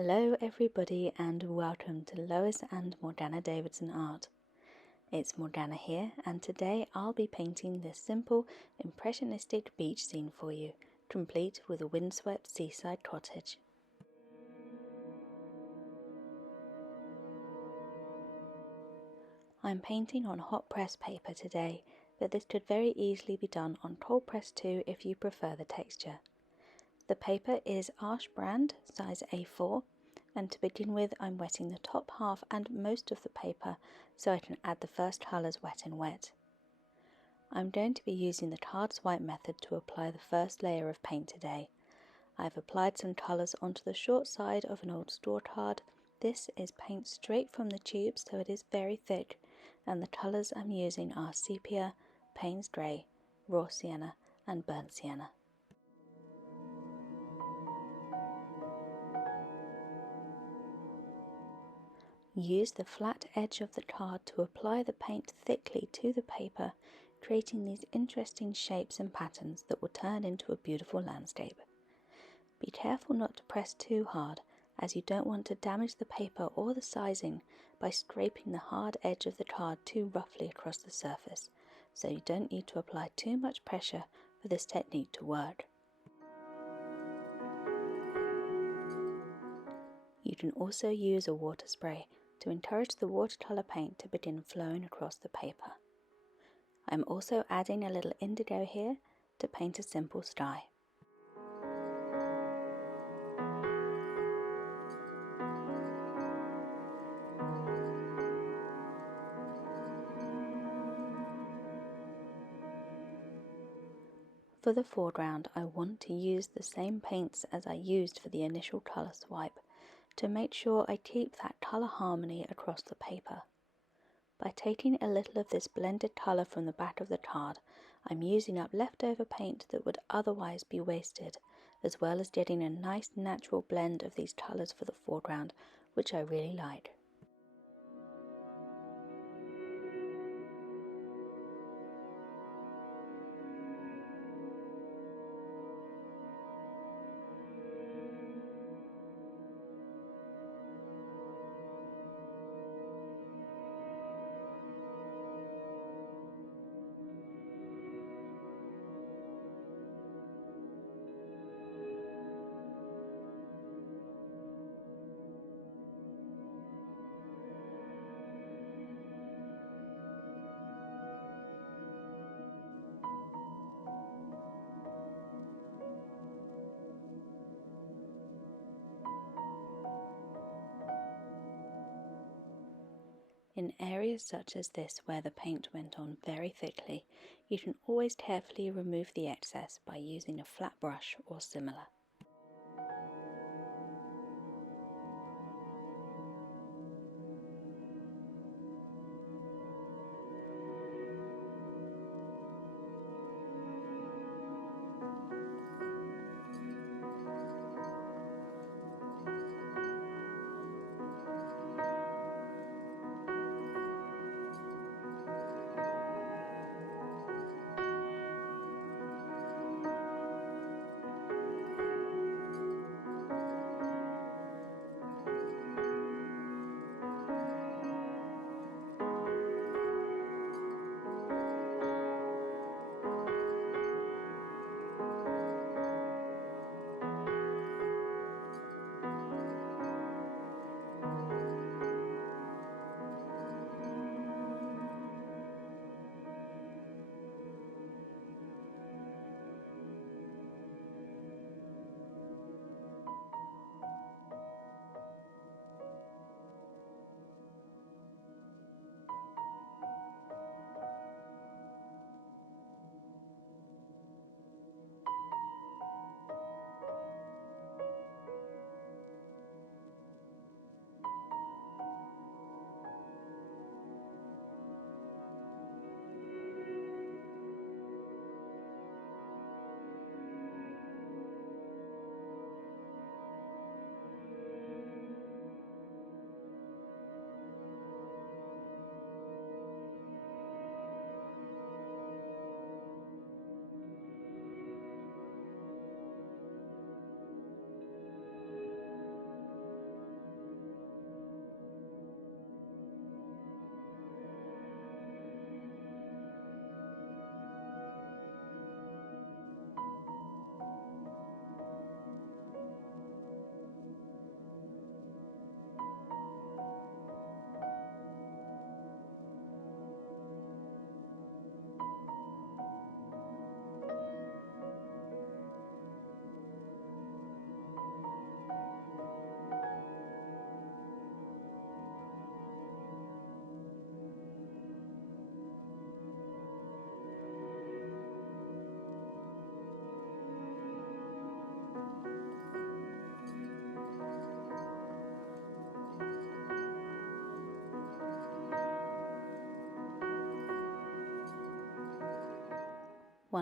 Hello everybody and welcome to Lois and Morgana Davidson Art. It's Morgana here and today I'll be painting this simple impressionistic beach scene for you, complete with a windswept seaside cottage. I'm painting on hot press paper today, but this could very easily be done on cold press too if you prefer the texture. The paper is Arches brand, size A4, and to begin with I'm wetting the top half and most of the paper so I can add the first colours wet in wet. I'm going to be using the card swipe method to apply the first layer of paint today. I've applied some colours onto the short side of an old store card. This is paint straight from the tube, so it is very thick, and the colours I'm using are Sepia, Payne's Grey, Raw Sienna and Burnt Sienna. Use the flat edge of the card to apply the paint thickly to the paper, creating these interesting shapes and patterns that will turn into a beautiful landscape. Be careful not to press too hard, as you don't want to damage the paper or the sizing by scraping the hard edge of the card too roughly across the surface, so you don't need to apply too much pressure for this technique to work. You can also use a water spray to encourage the watercolour paint to begin flowing across the paper. I'm also adding a little indigo here to paint a simple sky. For the foreground, I want to use the same paints as I used for the initial colour swipe to make sure I keep that colour harmony across the paper. By taking a little of this blended colour from the back of the card, I'm using up leftover paint that would otherwise be wasted, as well as getting a nice natural blend of these colours for the foreground, which I really like. In areas such as this where the paint went on very thickly, you can always carefully remove the excess by using a flat brush or similar.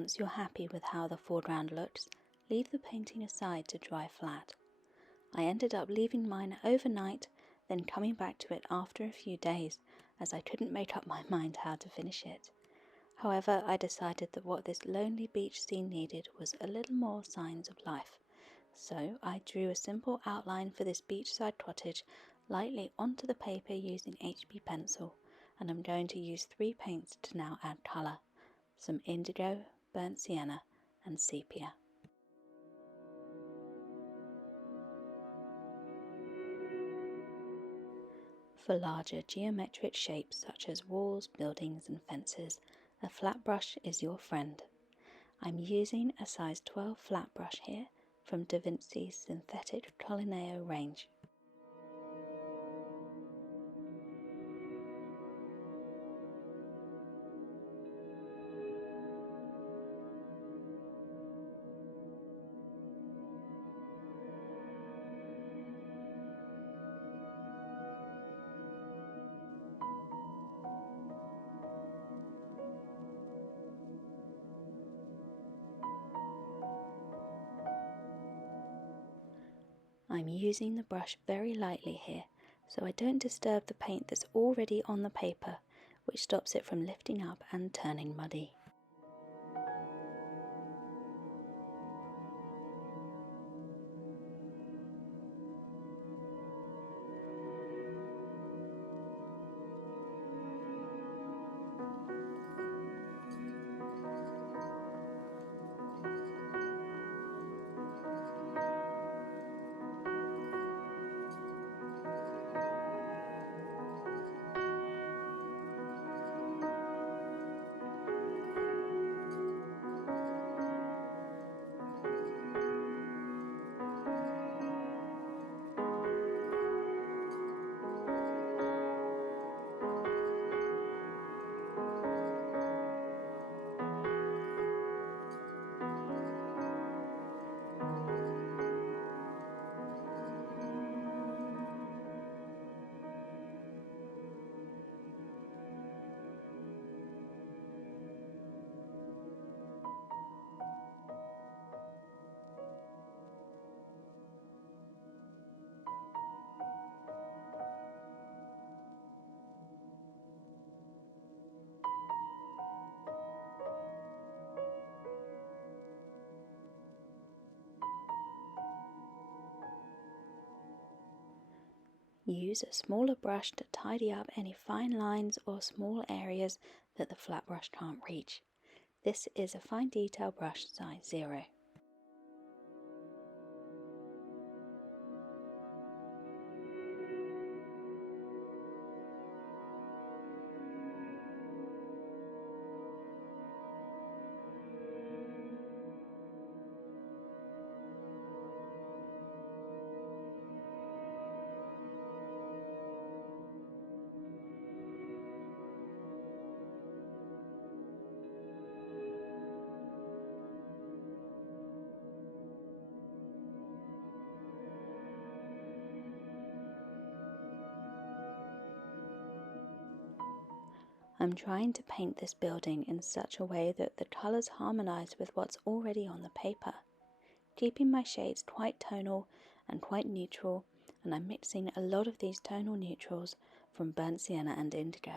Once you're happy with how the foreground looks, leave the painting aside to dry flat. I ended up leaving mine overnight, then coming back to it after a few days, as I couldn't make up my mind how to finish it. However, I decided that what this lonely beach scene needed was a little more signs of life. So I drew a simple outline for this beachside cottage lightly onto the paper using HB pencil, and I'm going to use 3 paints to now add colour: some indigo, burnt sienna and sepia. For larger geometric shapes such as walls, buildings and fences, a flat brush is your friend. I'm using a size 12 flat brush here from Da Vinci's Synthetic Colineo range. I'm using the brush very lightly here, so I don't disturb the paint that's already on the paper, which stops it from lifting up and turning muddy. Use a smaller brush to tidy up any fine lines or small areas that the flat brush can't reach. This is a fine detail brush size 0. I'm trying to paint this building in such a way that the colours harmonise with what's already on the paper, keeping my shades quite tonal and quite neutral, and I'm mixing a lot of these tonal neutrals from burnt sienna and indigo.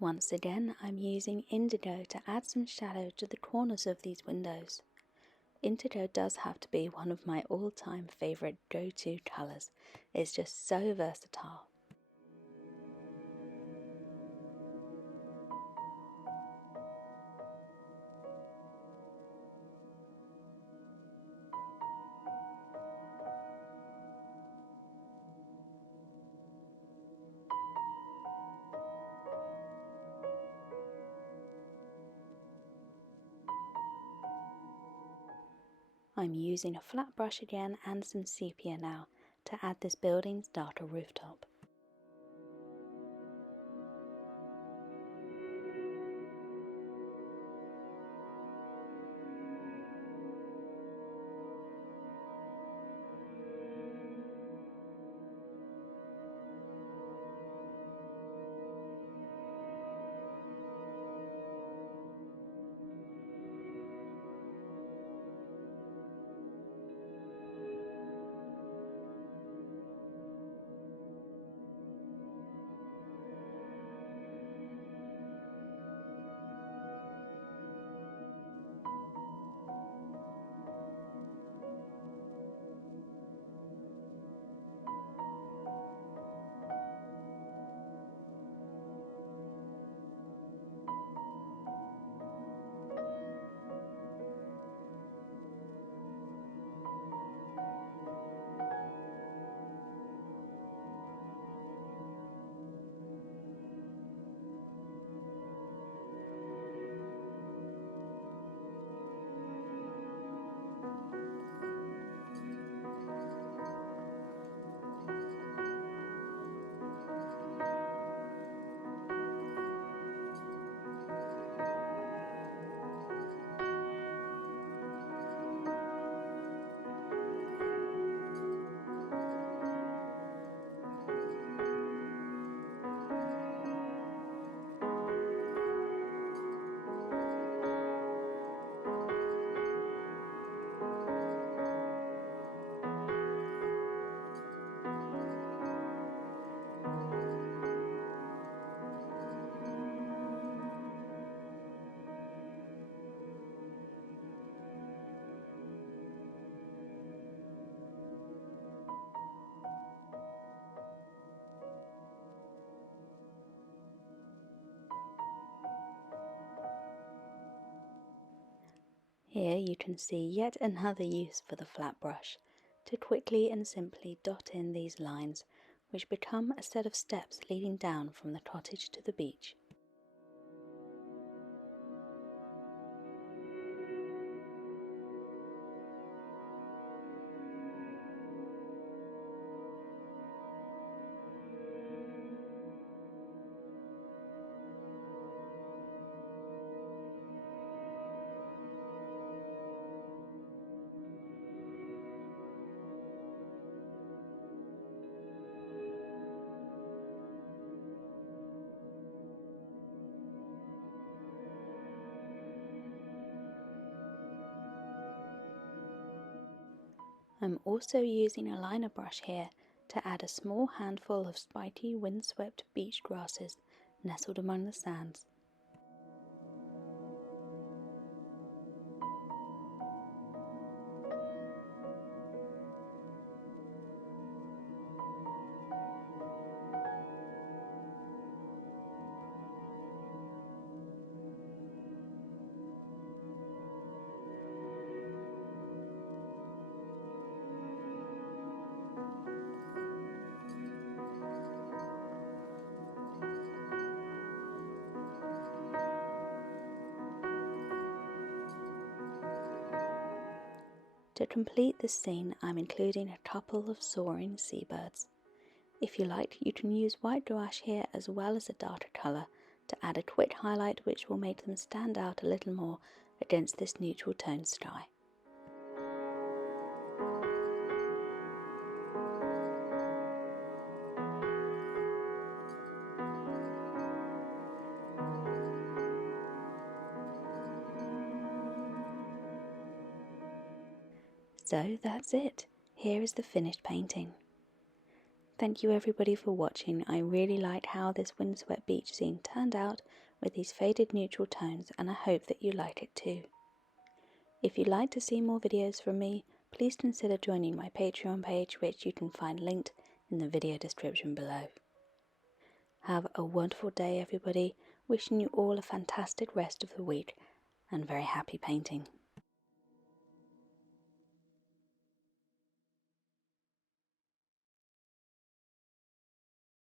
Once again, I'm using indigo to add some shadow to the corners of these windows. Indigo does have to be one of my all-time favourite go-to colours. It's just so versatile. I'm using a flat brush again and some sepia now to add this building's darker rooftop. Here you can see yet another use for the flat brush, to quickly and simply dot in these lines, which become a set of steps leading down from the cottage to the beach. I'm also using a liner brush here to add a small handful of spiky windswept beach grasses nestled among the sands. To complete this scene, I'm including a couple of soaring seabirds. If you like, you can use white gouache here as well as a darker colour to add a quick highlight which will make them stand out a little more against this neutral tone sky. So that's it. Here is the finished painting. Thank you everybody for watching. I really liked how this windswept beach scene turned out with these faded neutral tones, and I hope that you like it too. If you'd like to see more videos from me, please consider joining my Patreon page, which you can find linked in the video description below. Have a wonderful day everybody, wishing you all a fantastic rest of the week and very happy painting.